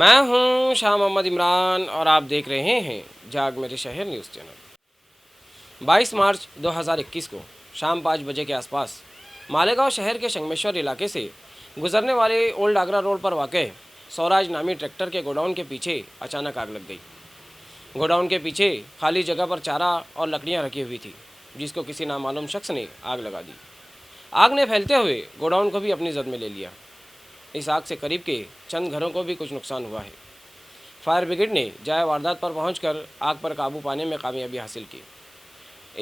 मैं हूं शाह मोहम्मद इमरान और आप देख रहे हैं जाग मेरे शहर न्यूज़ चैनल। 22 मार्च 2021 को शाम 5 बजे के आसपास मालेगांव शहर के संगमेश्वर इलाके से गुजरने वाले ओल्ड आगरा रोड पर वाक़ स्वराज नामी ट्रैक्टर के गोडाउन के पीछे अचानक आग लग गई। गोडाउन के पीछे खाली जगह पर चारा और लकड़ियां रखी हुई थी, जिसको किसी नामालूम शख्स ने आग लगा दी। आग ने फैलते हुए गोडाउन को भी अपनी जद में ले लिया। इस आग से करीब के चंद घरों को भी कुछ नुकसान हुआ है। फायर ब्रिगेड ने जाए वारदात पर पहुंचकर आग पर काबू पाने में कामयाबी हासिल की।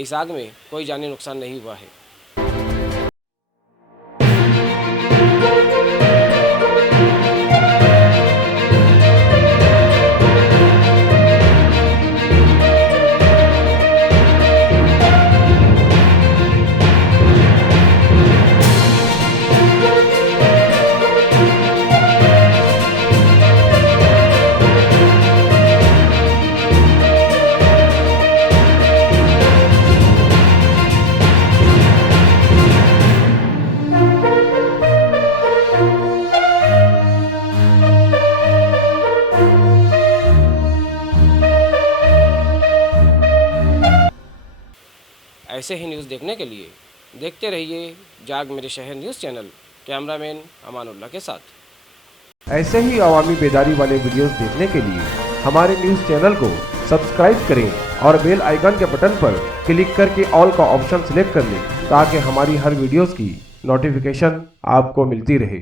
इस आग में कोई जानी नुकसान नहीं हुआ है। ऐसे ही न्यूज़ देखने के लिए देखते रहिए जाग मेरे शहर न्यूज़ चैनल। कैमरामैन अमानुल्लाह के साथ। ऐसे ही अवामी बेदारी वाले वीडियोस देखने के लिए हमारे न्यूज़ चैनल को सब्सक्राइब करें और बेल आइकन के बटन पर क्लिक करके ऑल का ऑप्शन सिलेक्ट कर लें, ताकि हमारी हर वीडियोस की नोटिफिकेशन आपको मिलती रहे।